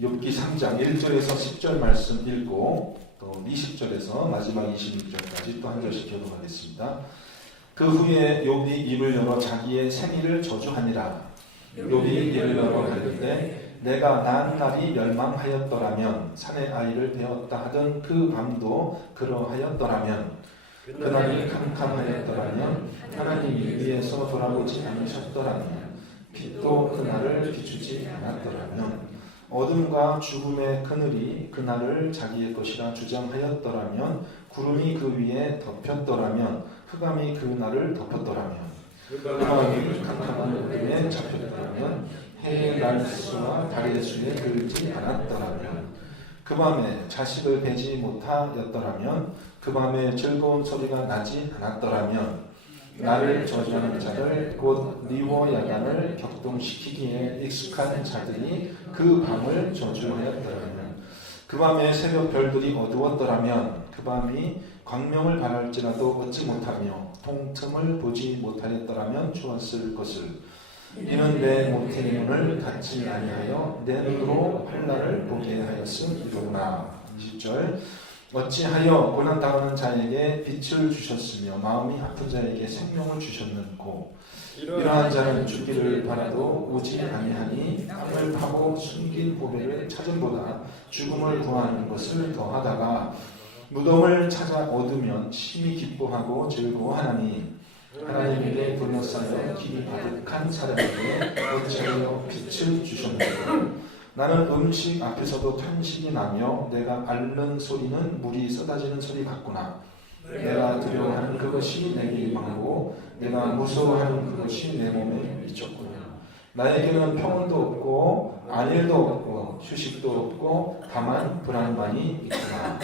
욥기 3장 1절에서 10절 말씀 읽고 또 20절에서 마지막 26절까지 또 한 절씩 교독하겠습니다. 그 후에 욥이 입을 열어 자기의 생일을 저주하니라. 욥이 입을 열어 가로되 내가 난 날이 멸망하였더라면 산의 아이를 베었다 하던 그 밤도 그러하였더라면 그날이 캄캄하였더라면 하나님이 위에서 돌아보지 않으셨더라면 빛도 그날을 비추지 않았더라면 어둠과 죽음의 그늘이 그날을 자기의 것이라 주장하였더라면 구름이 그 위에 덮였더라면 흑암이 그날을 덮었더라면 흑암이 캄캄한 어둠에 잡혔더라면 해의 날수와 달의 수에 들지 않았더라면 그 밤에 자식을 베지 못하였더라면 그 밤에 즐거운 소리가 나지 않았더라면 나를 저주하는 자를 곧 리워야단을 격동시키기에 익숙한 자들이 그 밤을 저주하였더라면 그 밤에 새벽 별들이 어두웠더라면 그 밤이 광명을 바랄지라도 얻지 못하며 통틈을 보지 못하였더라면 좋았을 것을 이는 내 모태의 눈을 닫지 아니하여 내 눈으로 환난을 보게 하였음이로구나. 20절 어찌하여 고난당하는 자에게 빛을 주셨으며 마음이 아픈 자에게 생명을 주셨는고 이러한 자는 죽기를 바라도 오지 아니하니 땅을 파고 숨긴 보배를 찾음보다 죽음을 구하는 것을 더하다가 무덤을 찾아 얻으면 심히 기뻐하고 즐거워하나니 하나님에게 돌려싸여 길이 가득한 사람에게 어찌하여 빛을 주셨는고 나는 음식 앞에서도 탄식이 나며 내가 앓는 소리는 물이 쏟아지는 소리 같구나. 내가 두려워하는 그것이 내게 임하고 내가 무서워하는 그것이 내 몸에 미쳤구나. 나에게는 평온도 없고 안일도 없고 휴식도 없고 다만 불안만이 있구나.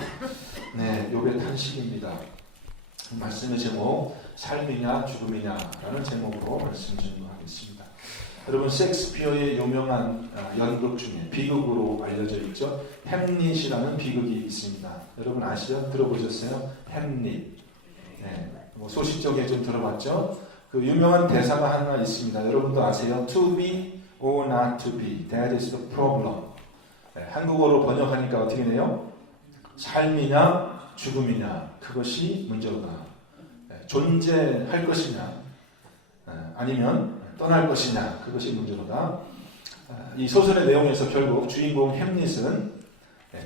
네, 욥의 탄식입니다. 말씀의 제목 삶이냐 죽음이냐라는 제목으로 말씀 전하겠습니다. 여러분 셰익스피어의 유명한 연극 중에 비극으로 알려져 있죠. 햄릿이라는 비극이 있습니다. 여러분 아시죠? 들어보셨어요? 햄릿. 네, 뭐 소식적에 좀 들어봤죠? 그 유명한 대사가 하나 있습니다. 여러분도 아세요? To be or not to be, that is the problem. 네, 한국어로 번역하니까 어떻게 돼요? 삶이냐 죽음이냐 그것이 문제다. 네, 존재할 것이냐 아니면 떠날 것이냐 그것이 문제로다. 이 소설의 내용에서 결국 주인공 햄릿은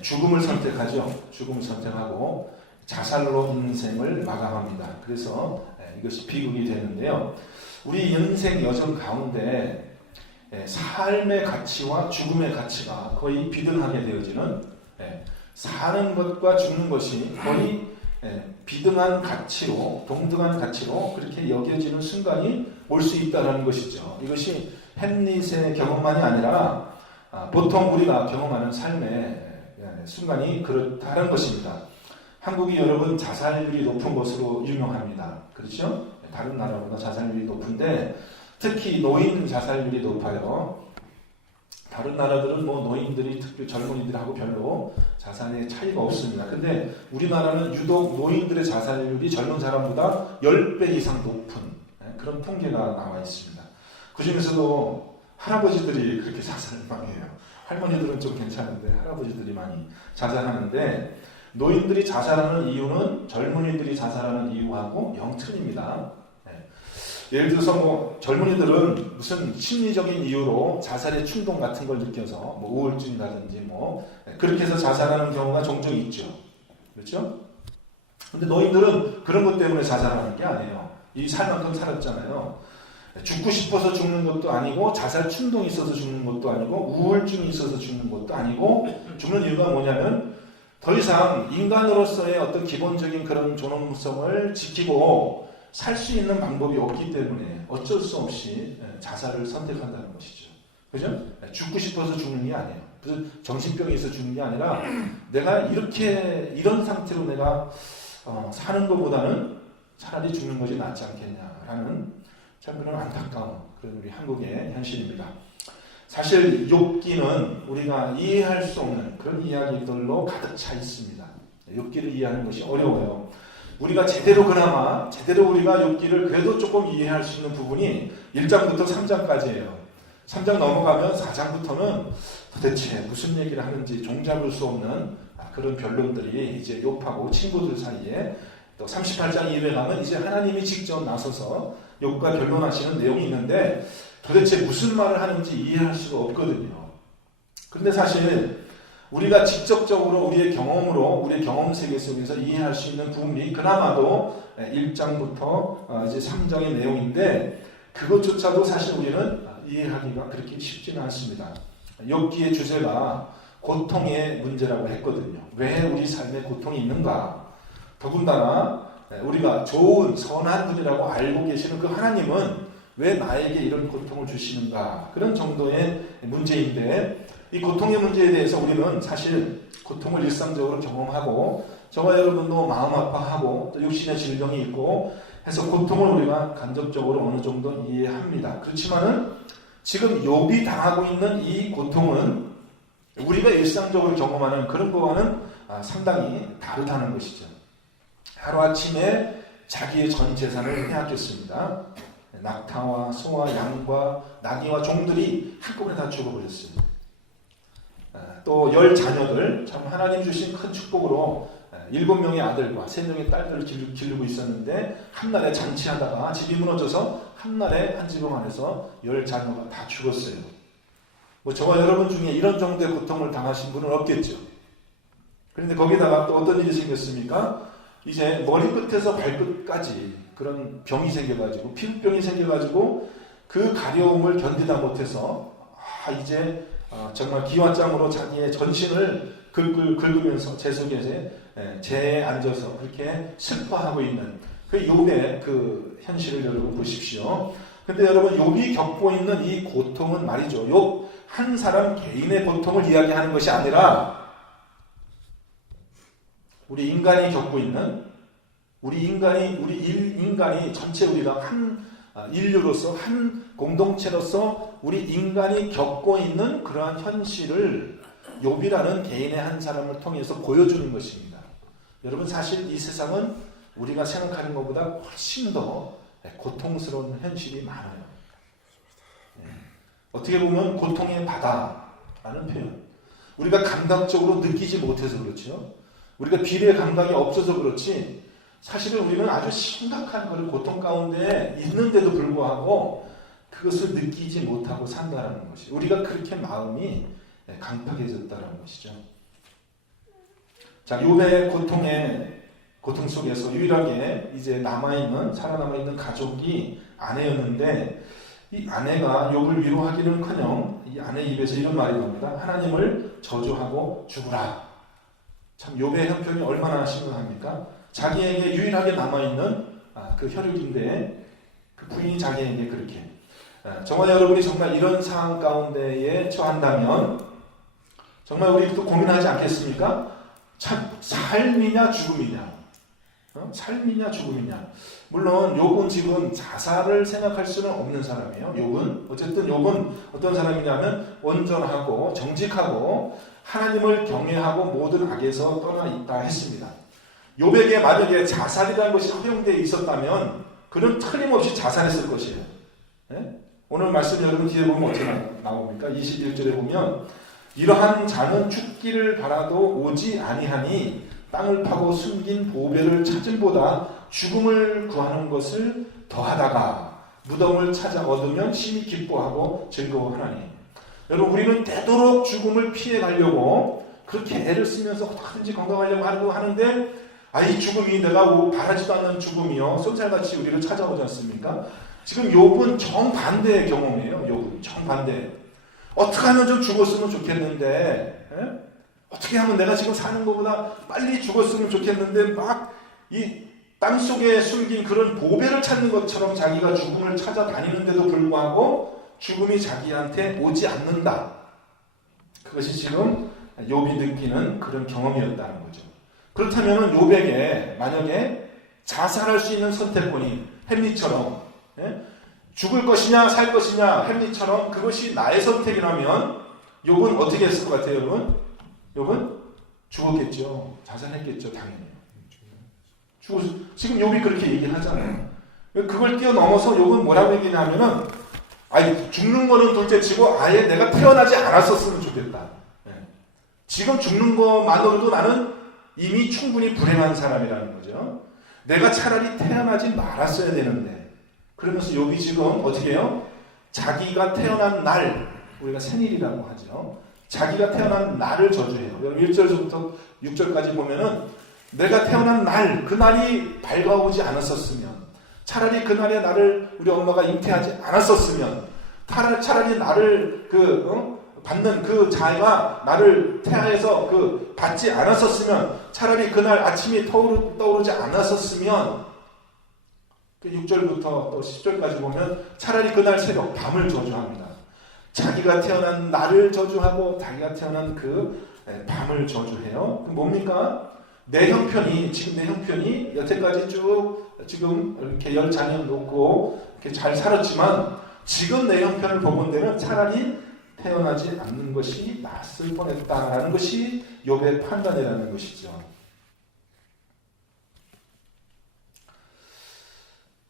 죽음을 선택하죠. 죽음을 선택하고 자살로 인생을 마감합니다. 그래서 이것이 비극이 되는데요. 우리 인생 여정 가운데 삶의 가치와 죽음의 가치가 거의 비등하게 되어지는 사는 것과 죽는 것이 거의 비등한 가치로 동등한 가치로 그렇게 여겨지는 순간이 올 수 있다는 것이죠. 이것이 햄릿의 경험만이 아니라 보통 우리가 경험하는 삶의 순간이 그렇다는 것입니다. 한국이 여러분 자살률이 높은 것으로 유명합니다. 그렇죠? 다른 나라보다 자살률이 높은데 특히 노인 자살률이 높아요. 다른 나라들은 뭐 노인들이 특히 젊은이들하고 별로 자살의 차이가 없습니다. 근데 우리나라는 유독 노인들의 자살률이 젊은 사람보다 10배 이상 높은 그런 통계가 나와 있습니다. 그 중에서도 할아버지들이 그렇게 자살을 많이 해요. 할머니들은 좀 괜찮은데 할아버지들이 많이 자살하는데 노인들이 자살하는 이유는 젊은이들이 자살하는 이유하고 영틀입니다. 예를 들어서 뭐 젊은이들은 무슨 심리적인 이유로 자살의 충동 같은 걸 느껴서 뭐 우울증이라든지 뭐 그렇게 해서 자살하는 경우가 종종 있죠. 그렇죠? 근데 노인들은 그런 것 때문에 자살하는 게 아니에요. 이 살만큼 살았잖아요. 죽고 싶어서 죽는 것도 아니고 자살 충동이 있어서 죽는 것도 아니고 우울증이 있어서 죽는 것도 아니고 죽는 이유가 뭐냐면 더 이상 인간으로서의 어떤 기본적인 그런 존엄성을 지키고 살 수 있는 방법이 없기 때문에 어쩔 수 없이 자살을 선택한다는 것이죠. 그죠? 죽고 싶어서 죽는 게 아니에요. 그래서 정신병이 있어 죽는 게 아니라 내가 이런 상태로 내가 사는 것보다는 차라리 죽는 것이 낫지 않겠냐라는 참 그런 안타까운 그런 우리 한국의 현실입니다. 사실 욥기는 우리가 이해할 수 없는 그런 이야기들로 가득 차 있습니다. 욥기를 이해하는 것이 어려워요. 우리가 제대로 우리가 욥기를 그래도 조금 이해할 수 있는 부분이 1장부터 3장까지예요. 3장 넘어가면 4장부터는 도대체 무슨 얘기를 하는지 종잡을 수 없는 그런 변론들이 이제 욥하고 친구들 사이에 또 38장 이후에 가면 이제 하나님이 직접 나서서 욥과 변론하시는 내용이 있는데 도대체 무슨 말을 하는지 이해할 수가 없거든요. 그런데 사실 우리가 직접적으로 우리의 경험으로 우리의 경험 세계 속에서 이해할 수 있는 부분이 그나마도 1장부터 이제 3장의 내용인데 그것조차도 사실 우리는 이해하기가 그렇게 쉽지는 않습니다. 욥기의 주제가 고통의 문제라고 했거든요. 왜 우리 삶에 고통이 있는가? 더군다나 우리가 좋은 선한 분이라고 알고 계시는 그 하나님은 왜 나에게 이런 고통을 주시는가? 그런 정도의 문제인데 이 고통의 문제에 대해서 우리는 사실 고통을 일상적으로 경험하고 저와 여러분도 마음 아파하고 또 육신의 질병이 있고 해서 고통을 우리가 간접적으로 어느 정도 이해합니다. 그렇지만은 지금 욥이 당하고 있는 이 고통은 우리가 일상적으로 경험하는 그런 거와는 상당히 다르다는 것이죠. 하루아침에 자기의 전 재산을 빼앗겼습니다. 낙타와 소와 양과 나귀와 종들이 한꺼번에 다 죽어버렸어요. 또 10자녀들, 참 하나님 주신 큰 축복으로 7명의 아들과 3명의 딸들을 기르고 있었는데 한날에 잔치하다가 집이 무너져서 한날에 한 지붕 안에서 10자녀가 다 죽었어요. 뭐 저와 여러분 중에 이런 정도의 고통을 당하신 분은 없겠죠. 그런데 거기다가 또 어떤 일이 생겼습니까? 이제 머리끝에서 발끝까지 그런 병이 생겨가지고 피부병이 생겨가지고 그 가려움을 견디다 못해서 이제 정말 기와장으로 자기의 전신을 긁으면서 제 속에 재에 앉아서 그렇게 슬퍼하고 있는 그 욥의 그 현실을 여러분 보십시오. 근데 여러분 욥이 겪고 있는 이 고통은 말이죠. 욥 한 사람 개인의 고통을 이야기하는 것이 아니라 우리 인간이 겪고 있는 우리 인간이 전체 우리가 한 인류로서 한 공동체로서 우리 인간이 겪고 있는 그러한 현실을 욥이라는 개인의 한 사람을 통해서 보여주는 것입니다. 여러분 사실 이 세상은 우리가 생각하는 것보다 훨씬 더 고통스러운 현실이 많아요. 어떻게 보면 고통의 바다라는 표현. 우리가 감각적으로 느끼지 못해서 그렇죠. 우리가 비례 감각이 없어서 그렇지 사실은 우리는 아주 심각한 것을 고통 가운데 있는데도 불구하고 그것을 느끼지 못하고 산다는 것이 우리가 그렇게 마음이 강팍해졌다는 것이죠. 자, 욥의 고통 속에서 유일하게 이제 살아남아 있는 가족이 아내였는데 이 아내가 욥을 위로하기는커녕 이 아내 입에서 이런 말이 나옵니다. 하나님을 저주하고 죽으라. 참 욥의 형편이 얼마나 심각합니까? 자기에게 유일하게 남아있는 그 혈육인데 그 부인이 자기에게 그렇게 정말 여러분이 정말 이런 상황 가운데에 처한다면 정말 우리도 고민하지 않겠습니까? 참 삶이냐 죽음이냐 삶이냐 죽음이냐. 물론 욥은 지금 자살을 생각할 수는 없는 사람이에요. 욥은 어쨌든 욥은 어떤 사람이냐면 온전하고 정직하고 하나님을 경외하고 모든 악에서 떠나 있다 했습니다. 욥에게 만약에 자살이라는 것이 허용되어 있었다면 그는 틀림없이 자살했을 것이에요. 네? 오늘 말씀 여러분 뒤에 보면 어떻게 나옵니까? 21절에 보면 이러한 자는 죽기를 바라도 오지 아니하니 땅을 파고 숨긴 보배를 찾음보다 죽음을 구하는 것을 더하다가 무덤을 찾아 얻으면 심히 기뻐하고 즐거워하나니. 여러분 우리는 되도록 죽음을 피해 가려고 그렇게 애를 쓰면서 어떻게든지 건강하려고 하는데 이 죽음이 내가 바라지도 않는 죽음이요 쏜살같이 우리를 찾아오지 않습니까? 지금 욥은 정반대의 경험이에요. 욥은 정반대. 어떻게 하면 좀 죽었으면 좋겠는데 어떻게 하면 내가 지금 사는 것보다 빨리 죽었으면 좋겠는데 막 이 땅속에 숨긴 그런 보배를 찾는 것처럼 자기가 죽음을 찾아다니는데도 불구하고 죽음이 자기한테 오지 않는다. 그것이 지금 욥이 느끼는 그런 경험이었다는 거죠. 그렇다면 욥에게 만약에 자살할 수 있는 선택권이 햄릿처럼 죽을 것이냐 살 것이냐 햄릿처럼 그것이 나의 선택이라면 욥은 어떻게 했을 것 같아요 여러분? 욥은 죽었겠죠. 자살했겠죠. 당연히. 지금 욥이 그렇게 얘기하잖아요. 그걸 뛰어넘어서 욥은 뭐라고 얘기하냐면은 아니, 죽는 거는 둘째치고 아예 내가 태어나지 않았었으면 좋겠다. 지금 죽는 것만으로도 나는 이미 충분히 불행한 사람이라는 거죠. 내가 차라리 태어나지 말았어야 되는데. 그러면서 욥이 지금 어떻게 해요? 자기가 태어난 날, 우리가 생일이라고 하죠. 자기가 태어난 날을 저주해요. 1절부터 6절까지 보면은 내가 태어난 날, 그 날이 밝아오지 않았었으면, 차라리 그 날에 나를 우리 엄마가 잉태하지 않았었으면, 차라리 나를 받는 그 자가 나를 태아에서 받지 않았었으면, 차라리 그날 아침이 떠오르지 않았었으면, 6절부터 또 10절까지 보면 차라리 그날 새벽 밤을 저주합니다. 자기가 태어난 날을 저주하고 자기가 태어난 그 밤을 저주해요. 그 뭡니까? 내 형편이, 지금 내 형편이 여태까지 쭉 지금 이렇게 10자녀 놓고 이렇게 잘 살았지만 지금 내 형편을 보건대는 차라리 태어나지 않는 것이 낫을 뻔했다라는 것이 욥의 판단이라는 것이죠.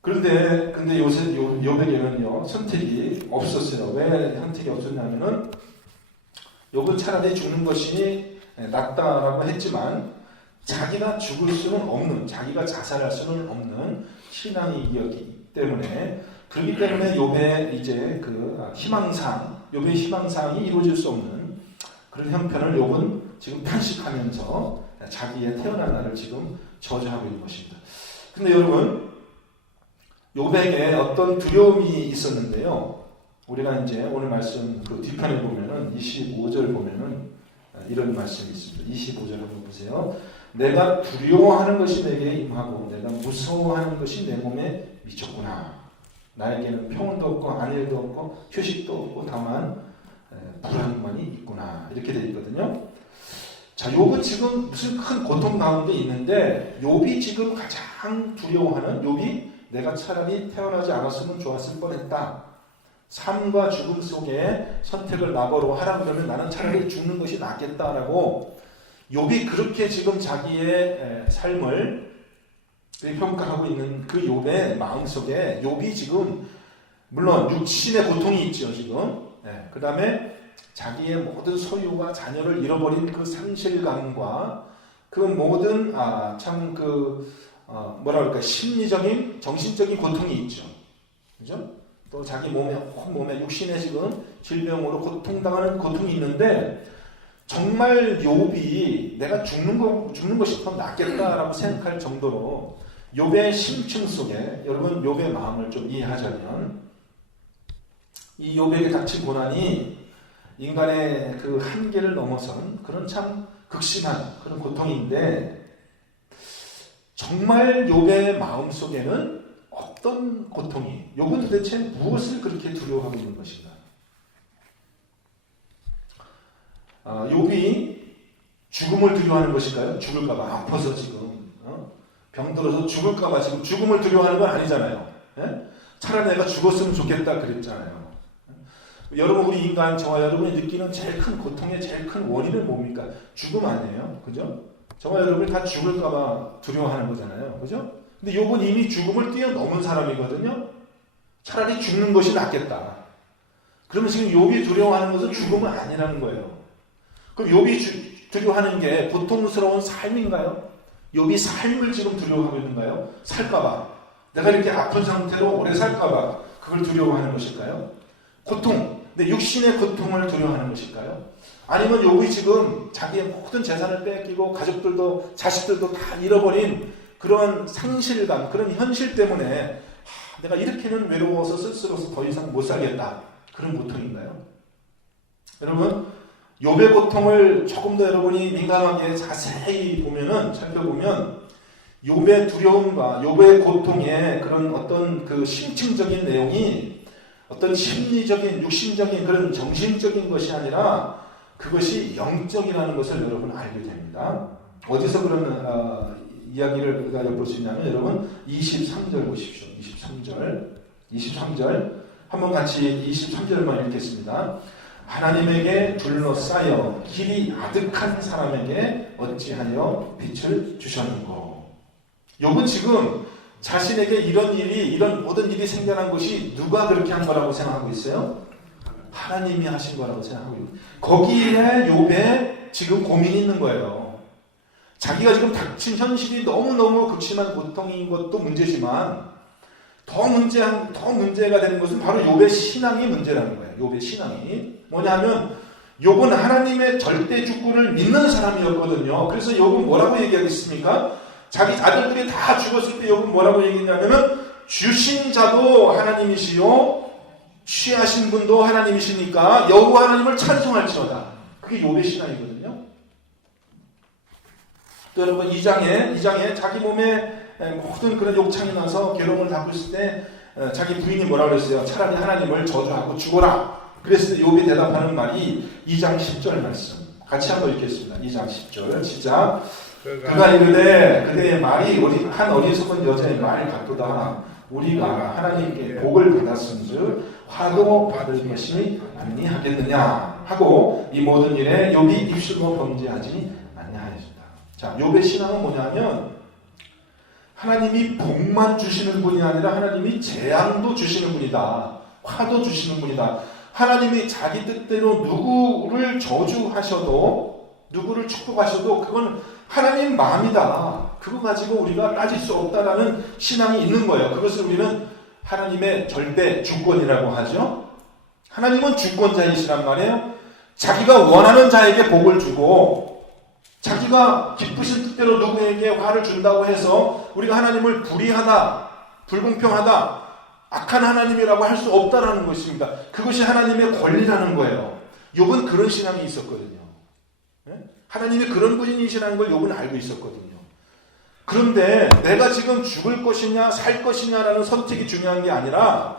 근데 요새 욥에게는요 선택이 없었어요. 왜 선택이 없었냐면은 욥은 차라리 죽는 것이 낫다라고 했지만 자기가 죽을 수는 없는, 자기가 자살할 수는 없는 신앙이기 때문에, 그렇기 때문에 욥의 이제 욥의 희망사항이 이루어질 수 없는 그런 형편을 욥은 지금 편식하면서 자기의 태어난 날을 지금 저주하고 있는 것입니다. 근데 여러분, 욥에게 어떤 두려움이 있었는데요. 우리가 이제 오늘 말씀 뒤편에 보면은 25절 보면은 이런 말씀이 있습니다. 25절 한번 보세요. 내가 두려워하는 것이 내게 임하고 내가 무서워하는 것이 내 몸에 미쳤구나. 나에게는 평온도 없고 안일도 없고 휴식도 없고 다만 불안만이 있구나. 이렇게 되어 있거든요. 자, 욥은 지금 무슨 큰 고통 가운데 있는데 욥이 지금 가장 두려워하는, 욥이 내가 차라리 태어나지 않았으면 좋았을 뻔했다. 삶과 죽음 속에 선택을 나고로 하라 그러면 나는 차라리 죽는 것이 낫겠다라고 욥이 그렇게 지금 자기의 삶을 평가하고 있는 그 욥의 마음속에 욥이 지금 물론 육신의 고통이 있죠 지금. 그 다음에 자기의 모든 소유와 자녀를 잃어버린 그 상실감과 그 모든 심리적인 정신적인 고통이 있죠. 그죠? 또 자기 몸에 육신의 지금 질병으로 고통당하는 고통이 있는데 정말 욥이 내가 죽는 것이 더 낫겠다라고 생각할 정도로 욥의 심층 속에, 여러분 욥의 마음을 좀 이해하자면 이 욥에게 닥친 고난이 인간의 그 한계를 넘어선 그런 참 극심한 그런 고통인데 정말 욥의 마음 속에는 어떤 고통이, 욥은 도대체 무엇을 그렇게 두려워하고 있는 것인가? 욥이 죽음을 두려워하는 것일까요? 죽을까봐 아파서 지금 병들어서 죽을까봐 지금 죽음을 두려워하는 건 아니잖아요. 차라리 내가 죽었으면 좋겠다 그랬잖아요. 여러분, 우리 인간, 저와 여러분이 느끼는 제일 큰 고통의 제일 큰 원인은 뭡니까? 죽음 아니에요? 그죠? 저와 여러분이 다 죽을까봐 두려워하는 거잖아요. 그죠? 근데 욥은 이미 죽음을 뛰어넘은 사람이거든요. 차라리 죽는 것이 낫겠다. 그러면 지금 욥이 두려워하는 것은 죽음은 아니라는 거예요. 그럼 욥이 두려워하는 게 고통스러운 삶인가요? 욥이 삶을 지금 두려워하고 있는가요? 살까봐. 내가 이렇게 아픈 상태로 오래 살까봐 그걸 두려워하는 것일까요? 고통, 내 육신의 고통을 두려워하는 것일까요? 아니면 욥이 지금 자기의 모든 재산을 뺏기고 가족들도 자식들도 다 잃어버린 그런 상실감, 그런 현실 때문에 내가 이렇게는 외로워서 쓸쓸해서 더 이상 못 살겠다. 그런 고통인가요? 여러분, 욥의 고통을 조금 더 여러분이 민감하게 자세히 살펴보면 욥의 두려움과 욥의 고통의 그런 어떤 그 심층적인 내용이 어떤 심리적인, 육신적인 그런 정신적인 것이 아니라 그것이 영적이라는 것을 여러분 알게 됩니다. 어디서 그런 이야기를 우리가 엿볼 수 있냐면 여러분 23절 보십시오. 23절 한번 같이 23절만 읽겠습니다. 하나님에게 둘러싸여 길이 아득한 사람에게 어찌하여 빛을 주셨는고. 욥은 지금 자신에게 이런 모든 일이 생겨난 것이 누가 그렇게 한 거라고 생각하고 있어요? 하나님이 하신 거라고 생각하고 있어요. 거기에 욥에 지금 고민이 있는 거예요. 자기가 지금 닥친 현실이 너무너무 극심한 고통인 것도 문제지만 더 문제가 되는 것은 바로 욥의 신앙이 문제라는 거예요. 욥의 신앙이 뭐냐면 욥은 하나님의 절대 주권을 믿는 사람이었거든요. 그래서 욥은 뭐라고 얘기하겠습니까? 자기 아들들이 다 죽었을 때 욥은 뭐라고 얘기했냐면 주신 자도 하나님이시요 취하신 분도 하나님이시니까 여호와 하나님을 찬송할지어다. 그게 욥의 신앙이거든요. 또 여러분 2장에 자기 몸에 모든 그런 욕창이 나서 괴로움을 당고 있을 때 자기 부인이 뭐라고 그랬어요? 차라리 하나님을 저주하고 죽어라. 그랬을 때 욥이 대답하는 말이 2장 10절 말씀. 같이 한번 읽겠습니다. 2장 10절 시작. 그가 이르되 그대의 말이 한 어리석은 여자의 말 같도다. 우리가 하나님께 복을 받았은즉 화도 받을 것이 아니하겠느냐 하고 이 모든 일에 욥이 입술로 범죄하지 아니하였다. 자, 욥의 신앙은 뭐냐면 하나님이 복만 주시는 분이 아니라 하나님이 재앙도 주시는 분이다. 화도 주시는 분이다. 하나님이 자기 뜻대로 누구를 저주하셔도 누구를 축복하셔도 그건 하나님 마음이다. 그거 가지고 우리가 따질 수 없다라는 신앙이 있는 거예요. 그것을 우리는 하나님의 절대 주권이라고 하죠. 하나님은 주권자이시란 말이에요. 자기가 원하는 자에게 복을 주고 자기가 기쁘신 뜻대로 누구에게 화를 준다고 해서 우리가 하나님을 불의하다, 불공평하다, 악한 하나님이라고 할 수 없다라는 것입니다. 그것이 하나님의 권리라는 거예요. 욥은 그런 신앙이 있었거든요. 하나님이 그런 분이시라는 걸 욥은 알고 있었거든요. 그런데 내가 지금 죽을 것이냐 살 것이냐라는 선택이 중요한 게 아니라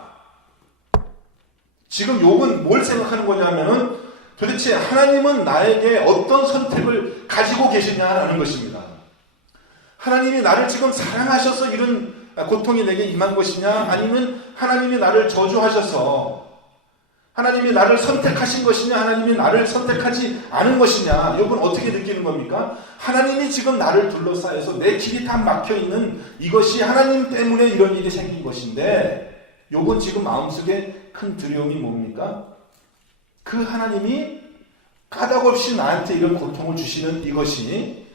지금 욥은 뭘 생각하는 거냐면은 도대체 하나님은 나에게 어떤 선택을 가지고 계시냐라는 것입니다. 하나님이 나를 지금 사랑하셔서 이런 고통이 내게 임한 것이냐 아니면 하나님이 나를 저주하셔서 하나님이 나를 선택하신 것이냐 하나님이 나를 선택하지 않은 것이냐. 욥은 어떻게 느끼는 겁니까? 하나님이 지금 나를 둘러싸여서 내 길이 다 막혀있는 이것이 하나님 때문에 이런 일이 생긴 것인데 욥은 지금 마음속에 큰 두려움이 뭡니까? 그 하나님이 까닭없이 나한테 이런 고통을 주시는 이것이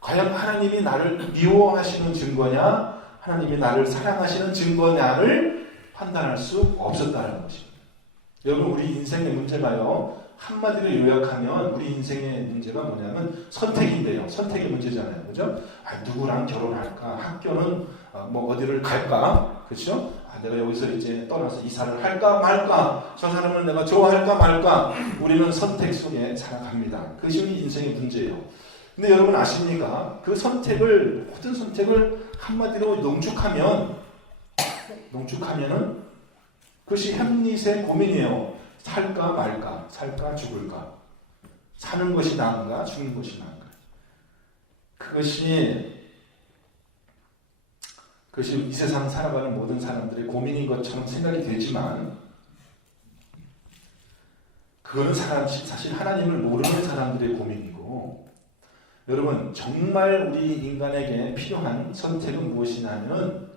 과연 하나님이 나를 미워하시는 증거냐 하나님이 나를 사랑하시는 증거냐를 판단할 수 없었다는 것입니다. 여러분 우리 인생의 문제가요 한마디로 요약하면 우리 인생의 문제가 뭐냐면 선택인데요. 선택의 문제잖아요. 그죠? 누구랑 결혼할까? 학교는 뭐 어디를 갈까? 그렇죠? 내가 여기서 이제 떠나서 이사를 할까 말까? 저 사람을 내가 좋아할까 말까? 우리는 선택 속에 살아갑니다. 그것이 우리 인생의 문제예요. 근데 여러분 아십니까? 그 선택을 모든 선택을 한마디로 농축하면은 그것이 햄릿의 고민이에요. 살까 말까, 살까 죽을까, 사는 것이 나은가, 죽는 것이 나은가. 그것이 이 세상 살아가는 모든 사람들의 고민인 것처럼 생각이 되지만 그거는 사실 하나님을 모르는 사람들의 고민이고 여러분 정말 우리 인간에게 필요한 선택은 무엇이냐면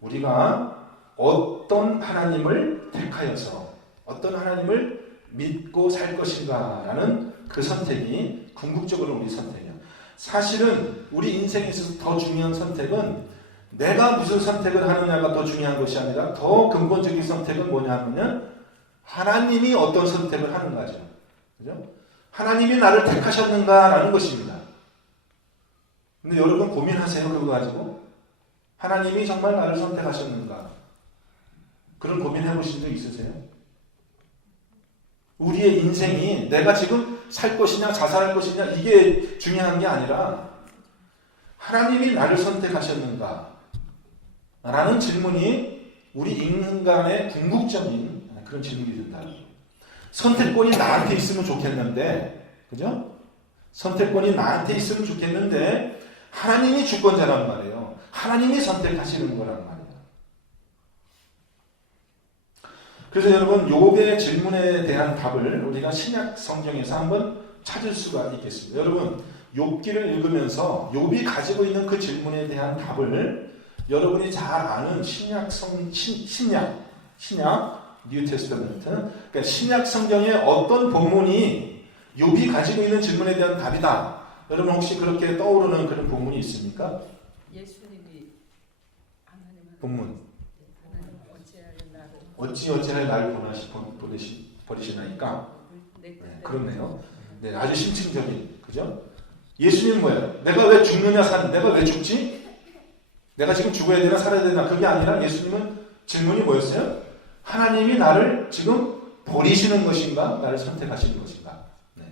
우리가 어떤 하나님을 택하여서 어떤 하나님을 믿고 살 것인가라는 그 선택이 궁극적으로 우리 선택이에요. 사실은 우리 인생에 있어서 더 중요한 선택은 내가 무슨 선택을 하느냐가 더 중요한 것이 아니라 더 근본적인 선택은 뭐냐면 하나님이 어떤 선택을 하는가죠. 그죠? 하나님이 나를 택하셨는가라는 것입니다. 근데 여러분 고민하세요. 그거 가지고 하나님이 정말 나를 선택하셨는가? 그런 고민 해보신 적 있으세요? 우리의 인생이 내가 지금 살 것이냐 자살할 것이냐 이게 중요한 게 아니라 하나님이 나를 선택하셨는가? 라는 질문이 우리 인간의 궁극적인 그런 질문이 된다. 선택권이 나한테 있으면 좋겠는데 그죠? 선택권이 나한테 있으면 좋겠는데 하나님이 주권자란 말이에요. 하나님이 선택하시는 거란 말이에요. 그래서 여러분 욥의 질문에 대한 답을 우리가 신약 성경에서 한번 찾을 수가 있겠습니다. 여러분 욥기를 읽으면서 욥이 가지고 있는 그 질문에 대한 답을 여러분이 잘 아는 신약 뉴 테스터먼트, 그러니까 신약 성경의 어떤 본문이 욥이 가지고 있는 질문에 대한 답이다. 여러분 혹시 그렇게 떠오르는 그런 본문이 있습니까? 예수님이 하나님은 본문. 하나님 어찌하여 나를 버리시나이까? 네, 그렇네요. 네, 아주 심층적인, 그죠? 예수님 뭐예요? 내가 왜 죽느냐, 내가 왜 죽지? 내가 지금 죽어야 되나, 살아야 되나? 그게 아니라 예수님은 질문이 뭐였어요? 하나님이 나를 지금 버리시는 것인가? 나를 선택하시는 것인가? 네.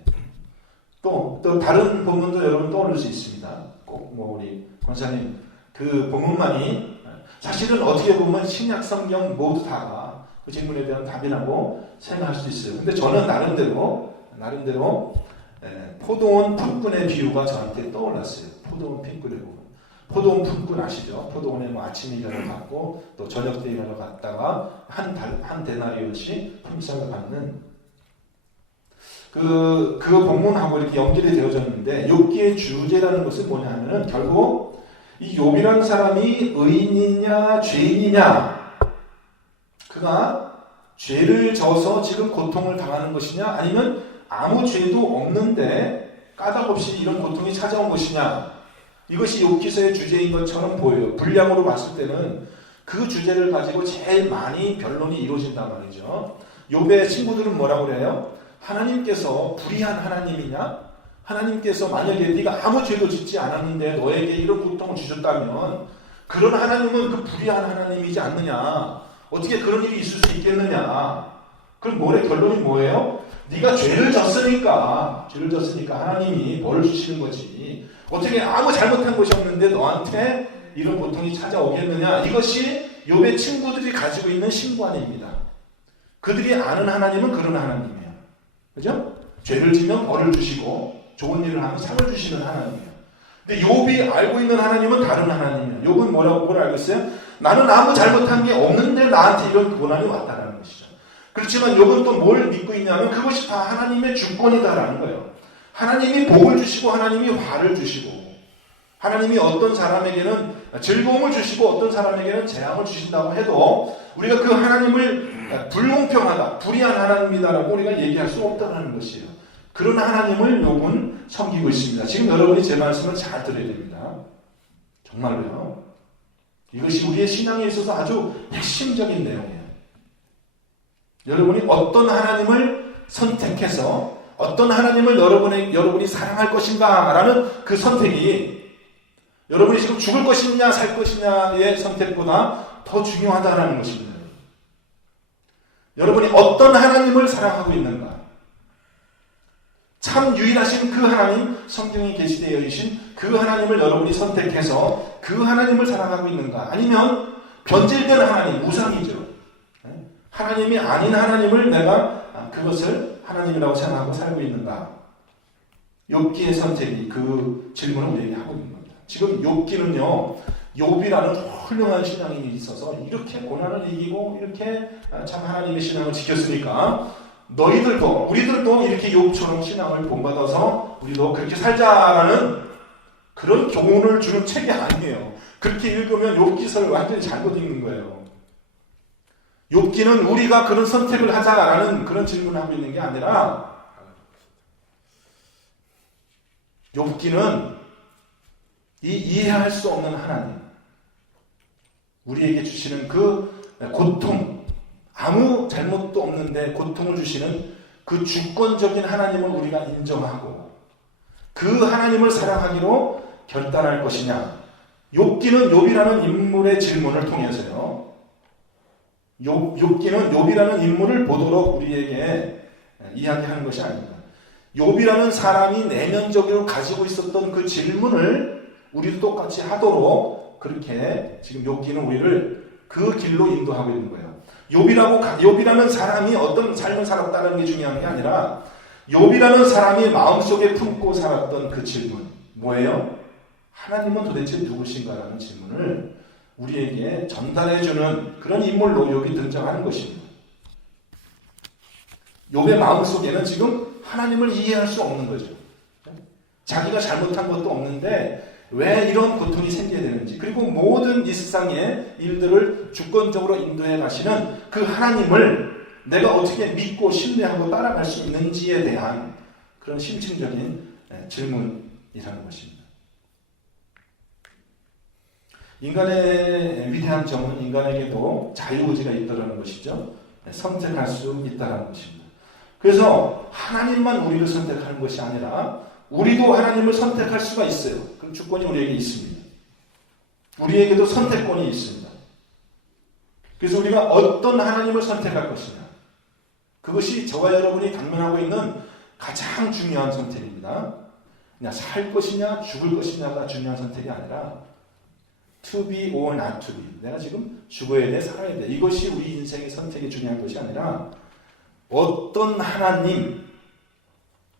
또 다른 본문도 여러분 떠올릴 수 있습니다. 꼭 뭐 우리 권사님 그 본문만이 사실은 어떻게 보면 신약 성경 모두 다가 그 질문에 대한 답이라고 생각할 수 있어요. 근데 저는 나름대로 포도원 품꾼의 비유가 저한테 떠올랐어요. 포도원 품꾼의 부분. 포도원 품꾼 아시죠? 포도원에 뭐 아침 일하러 갔고 또 저녁 때 일하러 갔다가 한 데나리온씩 품삯을 받는 그 본문하고 이렇게 연결이 되어졌는데 욥기의 주제라는 것은 뭐냐 하면은 결국 이 욥이라는 사람이 의인이냐 죄인이냐, 그가 죄를 져서 지금 고통을 당하는 것이냐 아니면 아무 죄도 없는데 까닭없이 이런 고통이 찾아온 것이냐, 이것이 욥기서의 주제인 것처럼 보여요. 분량으로 봤을 때는 그 주제를 가지고 제일 많이 변론이 이루어진단 말이죠. 욥의 친구들은 뭐라고 그래요? 하나님께서 불의한 하나님이냐? 하나님께서 만약에 네가 아무 죄도 짓지 않았는데 너에게 이런 고통을 주셨다면 그런 하나님은 그 불의한 하나님이지 않느냐? 어떻게 그런 일이 있을 수 있겠느냐? 그럼 결론이 뭐예요? 네가 죄를 졌으니까 하나님이 벌을 주시는 거지. 어떻게 아무 잘못한 것이 없는데 너한테 이런 고통이 찾아오겠느냐? 이것이 욥의 친구들이 가지고 있는 신관입니다. 그들이 아는 하나님은 그런 하나님이에요. 그죠? 죄를 지면 벌을 주시고 좋은 일을 하면 상을 주시는 하나님이에요. 근데 욥이 알고 있는 하나님은 다른 하나님이에요. 욥은 뭘 알고 있어요? 나는 아무 잘못한 게 없는데 나한테 이런 고난이 왔다라는 것이죠. 그렇지만 욥은 또 뭘 믿고 있냐면 그것이 다 하나님의 주권이다라는 거예요. 하나님이 복을 주시고 하나님이 화를 주시고 하나님이 어떤 사람에게는 즐거움을 주시고 어떤 사람에게는 재앙을 주신다고 해도 우리가 그 하나님을 불공평하다, 불의한 하나님이다라고 우리가 얘기할 수 없다는 것이에요. 그런 하나님을 욥은 섬기고 있습니다. 지금 여러분이 제 말씀을 잘 들어야 됩니다. 정말로요. 이것이 우리의 신앙에 있어서 아주 핵심적인 내용이에요. 여러분이 어떤 하나님을 선택해서 어떤 하나님을 여러분이 사랑할 것인가라는 그 선택이 여러분이 지금 죽을 것이냐 살 것이냐의 선택보다 더 중요하다는 것입니다. 여러분이 어떤 하나님을 사랑하고 있는가? 참 유일하신 그 하나님, 성경에 계시되어 계신 그 하나님을 여러분이 선택해서 그 하나님을 사랑하고 있는가? 아니면 변질된 하나님, 우상이죠. 하나님이 아닌 하나님을 내가 그것을 하나님이라고 생각하고 살고 있는가? 욥기의 선택이 그 질문을 우리에게 하고 있는 겁니다. 지금 욥기는요, 욥이라는 훌륭한 신앙인이 있어서 이렇게 고난을 이기고 이렇게 참 하나님의 신앙을 지켰으니까 우리들도 이렇게 욥처럼 신앙을 본받아서 우리도 그렇게 살자라는 그런 교훈을 주는 책이 아니에요. 그렇게 읽으면 욥기서를 완전히 잘못 읽는 거예요. 욥기는 우리가 그런 선택을 하자라는 그런 질문을 하고 있는 게 아니라 욥기는 이 이해할 수 없는 하나님, 우리에게 주시는 그 고통, 아무 잘못도 없는데 고통을 주시는 그 주권적인 하나님을 우리가 인정하고 그 하나님을 사랑하기로 결단할 것이냐. 욥기는 욥이라는 인물의 질문을 통해서요, 욥기는 욥이라는 인물을 보도록 우리에게 이야기하는 것이 아닙니다. 욥이라는 사람이 내면적으로 가지고 있었던 그 질문을 우리도 똑같이 하도록 그렇게 지금 욥기는 우리를 그 길로 인도하고 있는 거예요. 욥이라는 사람이 어떤 삶을 살았다는 게 중요한 게 아니라 욥이라는 사람이 마음속에 품고 살았던 그 질문, 뭐예요? 하나님은 도대체 누구신가라는 질문을 우리에게 전달해주는 그런 인물로 욥이 등장하는 것입니다. 욥의 마음속에는 지금 하나님을 이해할 수 없는 거죠. 자기가 잘못한 것도 없는데 왜 이런 고통이 생겨야 되는지, 그리고 모든 이 세상의 일들을 주권적으로 인도해 가시는 그 하나님을 내가 어떻게 믿고 신뢰하고 따라갈 수 있는지에 대한 그런 심층적인 질문이라는 것입니다. 인간의 위대한 점은 인간에게도 자유의지가 있다는 것이죠. 선택할 수 있다는 것입니다. 그래서 하나님만 우리를 선택하는 것이 아니라 우리도 하나님을 선택할 수가 있어요. 그 주권이 우리에게 있습니다. 우리에게도 선택권이 있습니다. 그래서 우리가 어떤 하나님을 선택할 것이냐, 그것이 저와 여러분이 당면하고 있는 가장 중요한 선택입니다. 그냥 살 것이냐 죽을 것이냐가 중요한 선택이 아니라 to be or not to be, 내가 지금 죽어야 돼 살아야 돼, 이것이 우리 인생의 선택이 중요한 것이 아니라 어떤 하나님,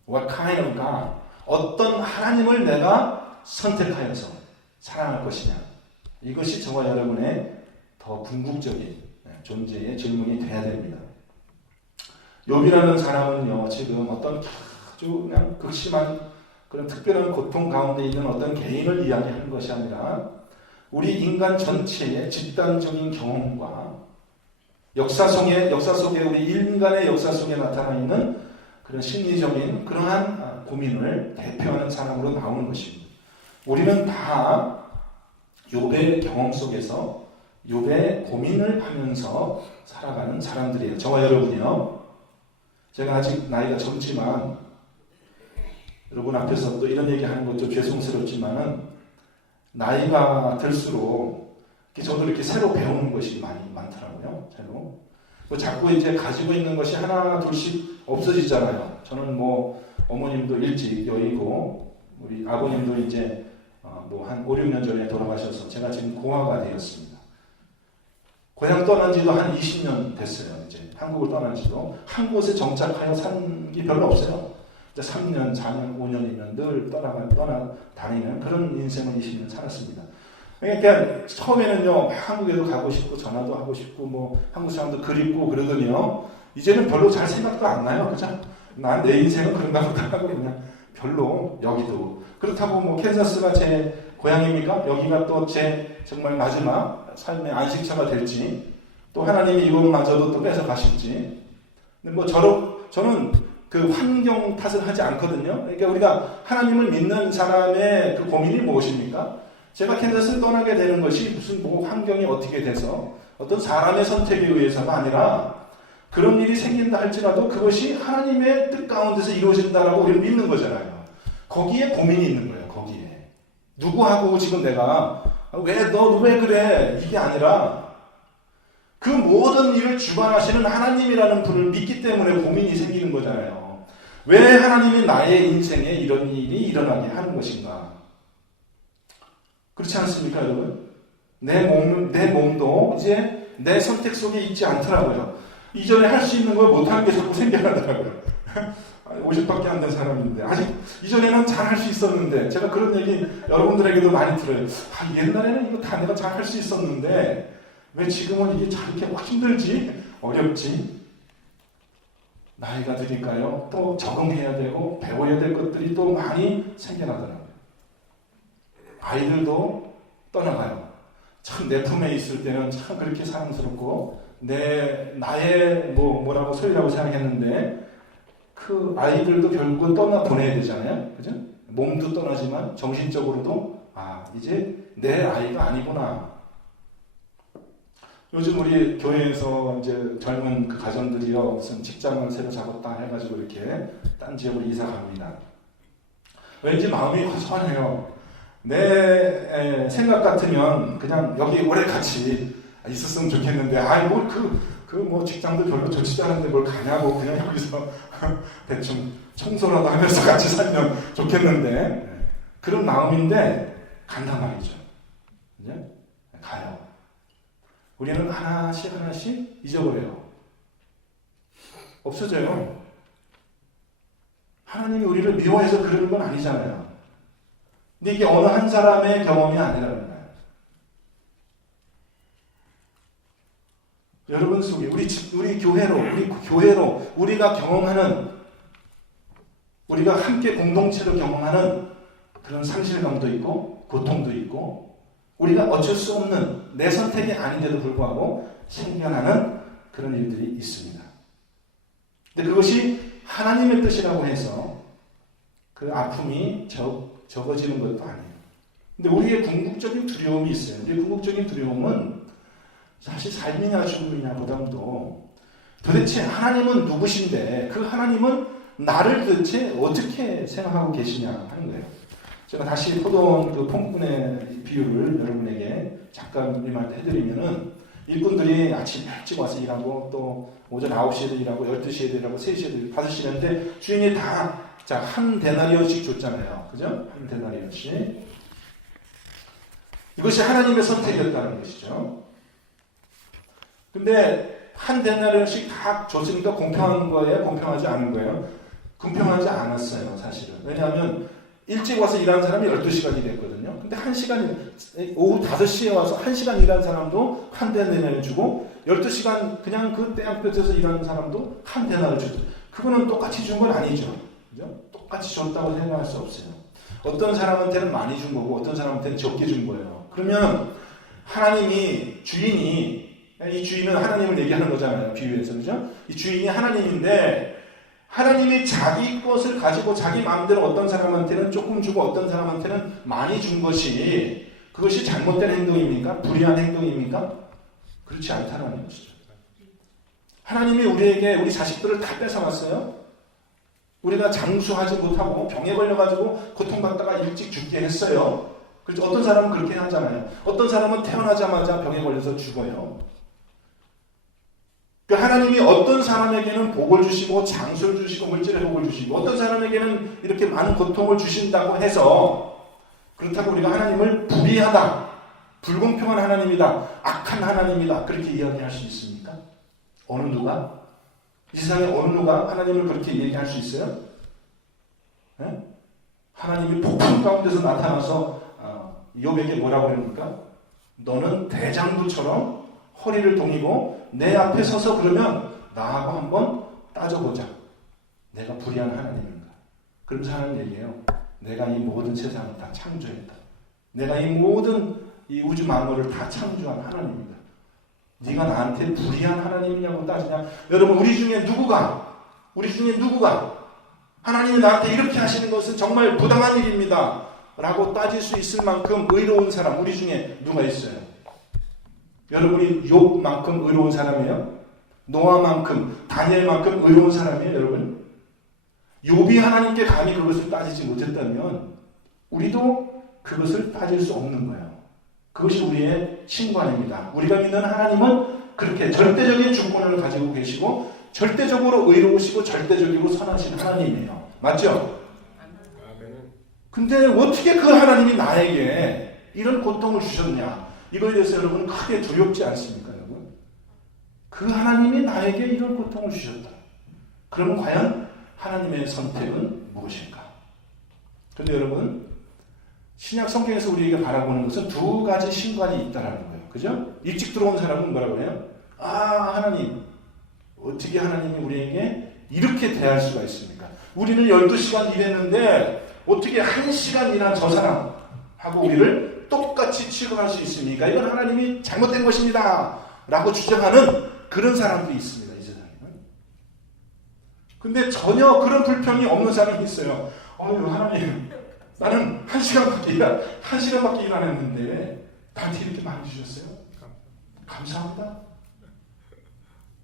what kind of God, 어떤 하나님을 내가 선택하여서 사랑할 것이냐, 이것이 저와 여러분의 더 궁극적인 존재의 질문이 돼야 됩니다. 욥이라는 사람은요, 지금 어떤 아주 그냥 극심한 그런 특별한 고통 가운데 있는 어떤 개인을 이야기하는 것이 아니라 우리 인간 전체의 집단적인 경험과 역사 속에 우리 인간의 역사 속에 나타나 있는 그런 심리적인 그러한 고민을 대표하는 사람으로 나오는 것입니다. 우리는 다 욥의 경험 속에서 욥의 고민을 하면서 살아가는 사람들이에요. 저와 여러분이요. 제가 아직 나이가 젊지만 여러분 앞에서 또 이런 얘기하는 것도 죄송스럽지만은 나이가 들수록 저도 이렇게 새로 배우는 것이 많더라고요. 새로. 자꾸 이제 가지고 있는 것이 하나 둘씩 없어지잖아요. 저는 뭐 어머님도 일찍 여의고 우리 아버님도 이제 뭐 한 5, 6년 전에 돌아가셔서 제가 지금 고아가 되었습니다. 고향 떠난 지도 한 20년 됐어요. 이제 한국을 떠난 지도 한 곳에 정착하여 산 게 별로 없어요. 3년, 4년, 5년이면 늘 다니는 그런 인생을 20년 살았습니다. 그러니까 처음에는요, 한국에도 가고 싶고 전화도 하고 싶고 뭐 한국 사람도 그립고 그러더니요, 이제는 별로 잘 생각도 안 나요. 그죠? 난 내 인생은 그런가 보다 하고 그냥 별로 여기도. 그렇다고 뭐 캔자스가 제 고향입니까? 여기가 또 제 정말 마지막 삶의 안식처가 될지, 또 하나님이 이것마저도 또 뺏어 가실지. 근데 뭐 저는 그 환경 탓을 하지 않거든요. 그러니까 우리가 하나님을 믿는 사람의 그 고민이 무엇입니까? 제가 캔자스를 떠나게 되는 것이 무슨 뭐 환경이 어떻게 돼서 어떤 사람의 선택에 의해서가 아니라 그런 일이 생긴다 할지라도 그것이 하나님의 뜻 가운데서 이루어진다라고 우리는 믿는 거잖아요. 거기에 고민이 있는 거예요. 거기에. 누구하고 지금 내가 너 왜 그래? 이게 아니라 그 모든 일을 주관하시는 하나님이라는 분을 믿기 때문에 고민이 생기는 거잖아요. 왜 하나님이 나의 인생에 이런 일이 일어나게 하는 것인가? 그렇지 않습니까, 여러분? 내 몸도 이제 내 선택 속에 있지 않더라고요. 이전에 할 수 있는 걸 못하는 게 자꾸 생겨나더라고요. 50밖에 안 된 사람인데 아직 이전에는 잘 할 수 있었는데, 제가 그런 얘기 여러분들에게도 많이 들어요. 옛날에는 이거 다 내가 잘 할 수 있었는데 왜 지금은 이게 잘 이렇게 힘들지? 어렵지? 나이가 드니까요, 또 적응해야 되고 배워야 될 것들이 또 많이 생겨나더라고요. 아이들도 떠나가요. 참 내 품에 있을 때는 참 그렇게 사랑스럽고 나의 뭐라고 소리라고 생각했는데 그 아이들도 결국은 떠나보내야 되잖아요. 그죠? 몸도 떠나지만 정신적으로도 이제 내 아이가 아니구나. 요즘 우리 교회에서 이제 젊은 그 가정들이요, 무슨 직장을 새로 잡았다 해가지고 이렇게 딴 지역으로 이사 갑니다. 왠지 마음이 허전해요. 내 생각 같으면 그냥 여기 오래 같이 있었으면 좋겠는데, 뭐 직장도 별로 좋지 않은데 뭘 가냐고, 그냥 여기서 대충 청소라도 하면서 같이 살면 좋겠는데, 그런 마음인데 간단 말이죠. 이제 가요. 우리는 하나씩 잊어버려요. 없어져요. 하나님이 우리를 미워해서 그러는 건 아니잖아요. 근데 이게 어느 한 사람의 경험이 아니라는 거예요. 여러분 속에 우리 교회로 우리가 경험하는, 우리가 함께 공동체로 경험하는 그런 상실감도 있고 고통도 있고 우리가 어쩔 수 없는 내 선택이 아닌데도 불구하고 생겨나는 그런 일들이 있습니다. 근데 그것이 하나님의 뜻이라고 해서 그 아픔이 적어지는 것도 아니에요. 근데 우리의 궁극적인 두려움이 있어요. 우리의 궁극적인 두려움은 사실 삶이냐 죽음이냐 보다도 도대체 하나님은 누구신데 그 하나님은 나를 도대체 어떻게 생각하고 계시냐 하는 거예요. 제가 다시 포도원 그 폼꾼의 비유를 여러분에게 잠깐님한테 해드리면은 일꾼들이 아침 일찍 와서 일하고 또 오전 9시에도 일하고 12시에도 일하고 3시에도 일하고 5시 일하는데 주인이 다 한 데나리온씩 줬잖아요. 그죠? 한 데나리온씩. 이것이 하나님의 선택이었다는 것이죠. 근데 한 데나리온씩 다 줬으니까 공평한 거예요? 공평하지 않은 거예요? 공평하지 않았어요, 사실은. 왜냐하면 일찍 와서 일하는 사람이 12시간 일했거든요. 근데 1시간, 오후 5시에 와서 1시간 일하는 사람도 한 데나리온을 주고 12시간 그냥 그 떼양 끝에서 일하는 사람도 한 데나리온을 주죠. 그거는 똑같이 준 건 아니죠. 그죠? 똑같이 줬다고 생각할 수 없어요. 어떤 사람한테는 많이 준 거고 어떤 사람한테는 적게 준 거예요. 그러면 하나님이 주인이 이 주인은 하나님을 얘기하는 거잖아요. 비유에서. 그죠? 이 주인이 하나님인데 하나님이 자기 것을 가지고 자기 마음대로 어떤 사람한테는 조금 주고 어떤 사람한테는 많이 준 것이 그것이 잘못된 행동입니까? 불의한 행동입니까? 그렇지 않다는 것이죠. 하나님이 우리에게 우리 자식들을 다 뺏어갔어요. 우리가 장수하지 못하고 병에 걸려가지고 고통받다가 일찍 죽게 했어요. 그래서 어떤 사람은 그렇게 하잖아요. 어떤 사람은 태어나자마자 병에 걸려서 죽어요. 하나님이 어떤 사람에게는 복을 주시고 장수를 주시고 물질의 복을 주시고 어떤 사람에게는 이렇게 많은 고통을 주신다고 해서 그렇다고 우리가 하나님을 불의하다, 불공평한 하나님이다, 악한 하나님이다 그렇게 이야기할 수 있습니까? 어느 누가? 이 세상에 어느 누가 하나님을 그렇게 얘기할 수 있어요? 네? 하나님이 폭풍 가운데서 나타나서 욥에게 뭐라고 합니까? 너는 대장부처럼 허리를 동이고 내 앞에 서서 그러면 나하고 한번 따져보자. 내가 불의한 하나님인가? 그러면서 하는 얘기예요. 내가 이 모든 세상을 다 창조했다. 내가 이 모든 이 우주 만물을 다 창조한 하나님이다. 네가 나한테 불의한 하나님이냐고 따지냐? 여러분 우리 중에 누구가 하나님이 나한테 이렇게 하시는 것은 정말 부당한 일입니다. 라고 따질 수 있을 만큼 의로운 사람 우리 중에 누가 있어요? 여러분이 욥만큼 의로운 사람이에요? 노아만큼, 다니엘만큼 의로운 사람이에요, 여러분? 욥이 하나님께 감히 그것을 따지지 못했다면 우리도 그것을 따질 수 없는 거예요. 그것이 우리의 신관입니다. 우리가 믿는 하나님은 그렇게 절대적인 주권을 가지고 계시고 절대적으로 의로우시고 절대적이고 선하신 하나님이에요. 맞죠? 근데 어떻게 그 하나님이 나에게 이런 고통을 주셨냐? 이거에 대해서 여러분 크게 두렵지 않습니까, 여러분? 그 하나님이 나에게 이런 고통을 주셨다. 그러면 과연 하나님의 선택은 무엇인가? 그런데 여러분, 신약 성경에서 우리에게 바라보는 것은 두 가지 신관이 있다라는 거예요. 그죠? 일찍 들어온 사람은 뭐라고 해요? 하나님, 어떻게 하나님이 우리에게 이렇게 대할 수가 있습니까? 우리는 12시간 일했는데 어떻게 1시간 일한 저 사람하고 우리를 똑같이 취급할 수 있습니까? 이건 하나님이 잘못된 것입니다. 라고 주장하는 그런 사람도 있습니다. 이 세상에는. 근데 전혀 그런 불평이 없는 사람이 있어요. 하나님, 나는 1시간밖에 일 안 했는데 나한테 이렇게 많이 주셨어요? 감사합니다.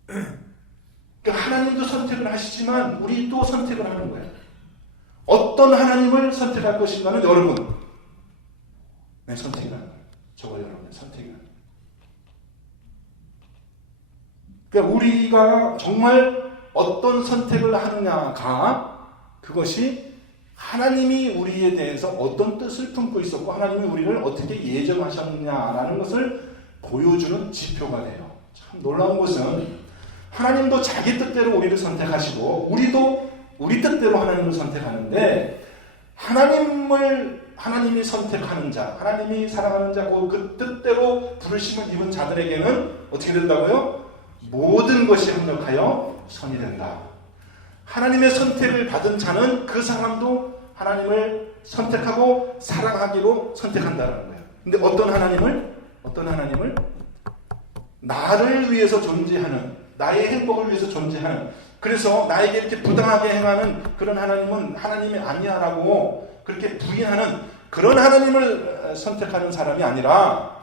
그러니까 하나님도 선택을 하시지만 우리도 선택을 하는 거예요. 어떤 하나님을 선택할 것인가는 여러분 내 선택이라는 거예요. 저와 여러분의 선택이라는 거예요. 그러니까 우리가 정말 어떤 선택을 하느냐가 그것이 하나님이 우리에 대해서 어떤 뜻을 품고 있었고 하나님이 우리를 어떻게 예정하셨느냐라는 것을 보여주는 지표가 돼요. 참 놀라운 것은 하나님도 자기 뜻대로 우리를 선택하시고 우리도 우리 뜻대로 하나님을 선택하는데 하나님이 선택하는 자, 하나님이 사랑하는 자, 그 뜻대로 부르심을 입은 자들에게는 어떻게 된다고요? 모든 것이 합력하여 선이 된다. 하나님의 선택을 받은 자는 그 사람도 하나님을 선택하고 사랑하기로 선택한다는 거예요. 근데 어떤 하나님을 나를 위해서 존재하는, 나의 행복을 위해서 존재하는, 그래서 나에게 이렇게 부당하게 행하는 그런 하나님은 하나님이 아니야라고 그렇게 부인하는 그런 하나님을 선택하는 사람이 아니라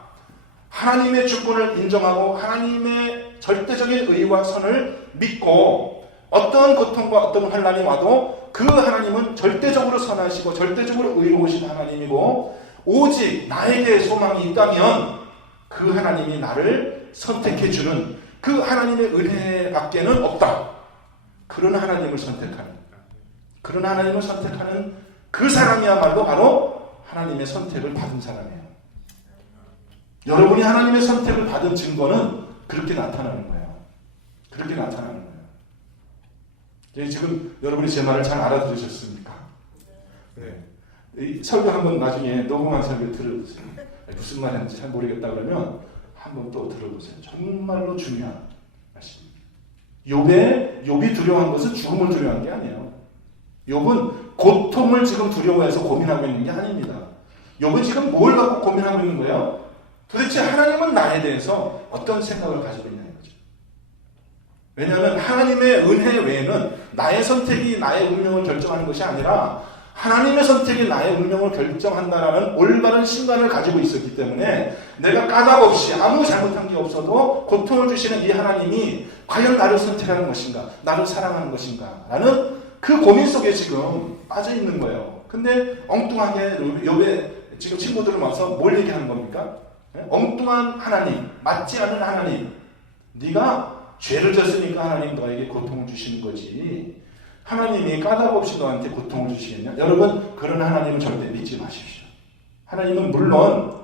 하나님의 주권을 인정하고 하나님의 절대적인 의와 선을 믿고 어떤 고통과 어떤 환난이 와도 그 하나님은 절대적으로 선하시고 절대적으로 의로우신 하나님이고 오직 나에게 소망이 있다면 그 하나님이 나를 선택해주는 그 하나님의 은혜밖에는 없다. 그런 하나님을 선택하는 그 사람이야말로 바로 하나님의 선택을 받은 사람이에요. 여러분이 하나님의 선택을 받은 증거는 그렇게 나타나는 거예요. 그렇게 나타나는 거예요. 지금 여러분이 제 말을 잘 알아들으셨습니까? 네. 이 설교 한번 나중에 녹음한 설교 들어보세요. 무슨 말 했는지 잘 모르겠다 그러면 한번 또 들어보세요. 정말로 중요한 말씀입니다. 욥이 두려워한 것은 죽음을 두려워한 게 아니에요. 욥은 고통을 지금 두려워해서 고민하고 있는 게 아닙니다. 욥은 지금 뭘 갖고 고민하고 있는 거예요? 도대체 하나님은 나에 대해서 어떤 생각을 가지고 있냐는 거죠. 왜냐하면 하나님의 은혜 외에는 나의 선택이 나의 운명을 결정하는 것이 아니라 하나님의 선택이 나의 운명을 결정한다라는 올바른 신관을 가지고 있었기 때문에 내가 까닭없이 아무 잘못한 게 없어도 고통을 주시는 이 하나님이 과연 나를 선택하는 것인가, 나를 사랑하는 것인가 라는 그 고민 속에 지금 빠져 있는 거예요. 근데 엉뚱하게 욥의 지금 친구들은 와서 뭘 얘기하는 겁니까? 엉뚱한 하나님, 맞지 않는 하나님, 네가 죄를 졌으니까 하나님 너에게 고통을 주시는 거지 하나님이 까닭없이 너한테 고통을 주시겠냐? 여러분, 그런 하나님은 절대 믿지 마십시오. 하나님은 물론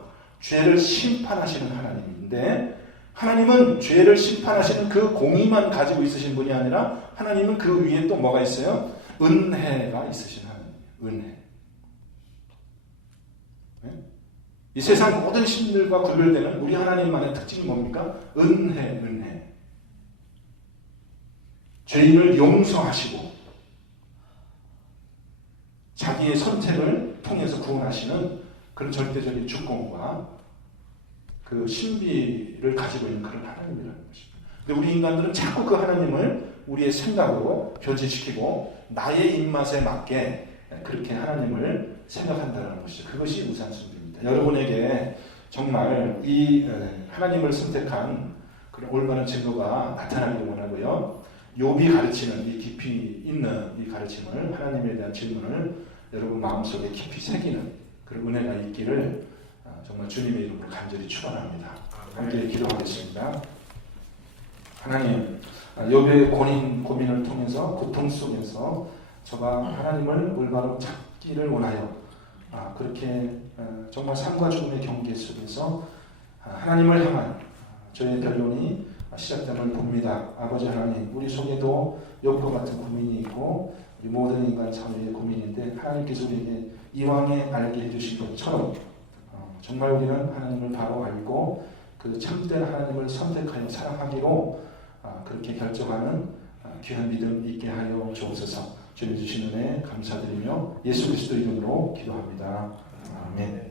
죄를 심판하시는 하나님인데 하나님은 죄를 심판하시는 그 공의만 가지고 있으신 분이 아니라 하나님은 그 위에 또 뭐가 있어요? 은혜가 있으신 하나님. 은혜. 네? 이 세상 모든 신들과 구별되는 우리 하나님만의 특징이 뭡니까? 은혜. 죄인을 용서하시고 자기의 선택을 통해서 구원하시는 그런 절대적인 주권과 그 신비를 가지고 있는 그런 하나님이라는 것입니다. 근데 우리 인간들은 자꾸 그 하나님을 우리의 생각으로 변질시키고 나의 입맛에 맞게 그렇게 하나님을 생각한다는 것이죠. 그것이 우상숭배입니다. 여러분에게 정말 이 하나님을 선택한 그런 올바른 증거가 나타나기를 원하고요. 욥이 가르치는 이 깊이 있는 이 가르침을 하나님에 대한 질문을 여러분 마음속에 깊이 새기는 그런 은혜가 있기를 정말 주님의 이름으로 간절히 축원합니다. 함께 기도하겠습니다. 하나님, 욥의 고민을 통해서 고통 속에서 저가 하나님을 올바로 찾기를 원하여 그렇게 정말 삶과 죽음의 경계 속에서 하나님을 향한 저의 변론이 시작됨을 봅니다. 아버지 하나님, 우리 속에도 욥과 같은 고민이 있고 우리 모든 인간 사회의 고민인데 하나님께서 우리에게 이왕에 알게 해주신 것처럼 정말 우리는 하나님을 바로 알고 그 참된 하나님을 선택하여 사랑하기로 그렇게 결정하는 귀한 믿음 있게 하여 주옵소서. 주님 주신 은혜 감사드리며 예수 그리스도 이름으로 기도합니다. 아멘.